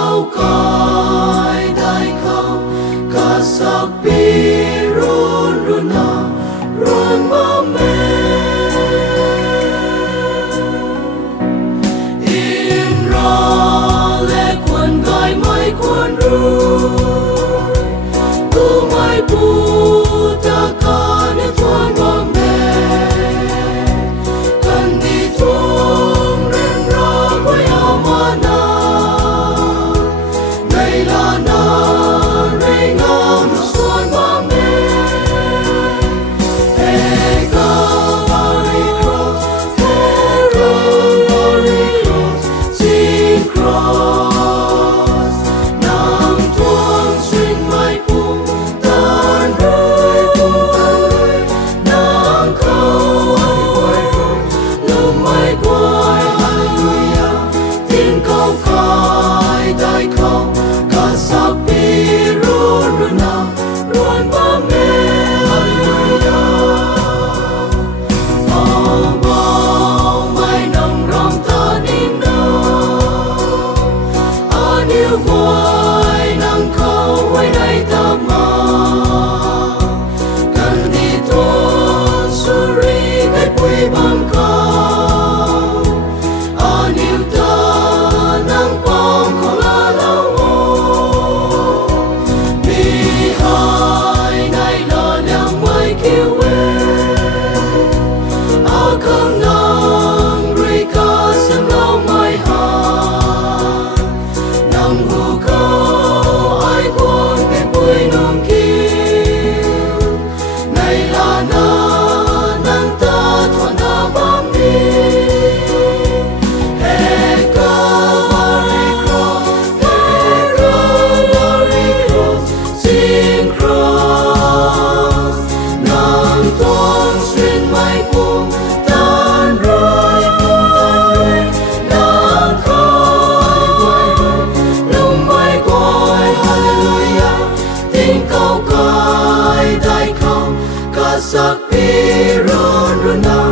cao cài đại không cả sắc bi run run na run ma mê im ra lệ quân gai mai quân rui tu mai pu ta ca ne thuan ma mê kan đi thuông ren ra quay amana này là na rei ngam no suan ma mê e Calvary cross e Calvary cross sin cross nam thuang xuyên mai pu tan rơi nam khâu lưng mai quay hallelujah tiếng câu cài đại không cả sắc bi run run na run ba mê hallelujah bao mai nồng rong ta nín đâu anh yêu quay nắng khâu quay đây ta mà cần đi tuôn suri cái bụi băng cao anh yêu ta nắng bóng không là lâu vì hai này là đang mới kêu không nang rơi ca xem lâu mai hà nang hù câu ai quân cái bụi nồng kiêu này là nang ta thuần ta bám đi e Calvary cross e Calvary cross sin cross nang tuang xuyên mai buông tan rơi nang khói lung mai quay hallelujah tiếng câu cài đại không cả sắc bi run run na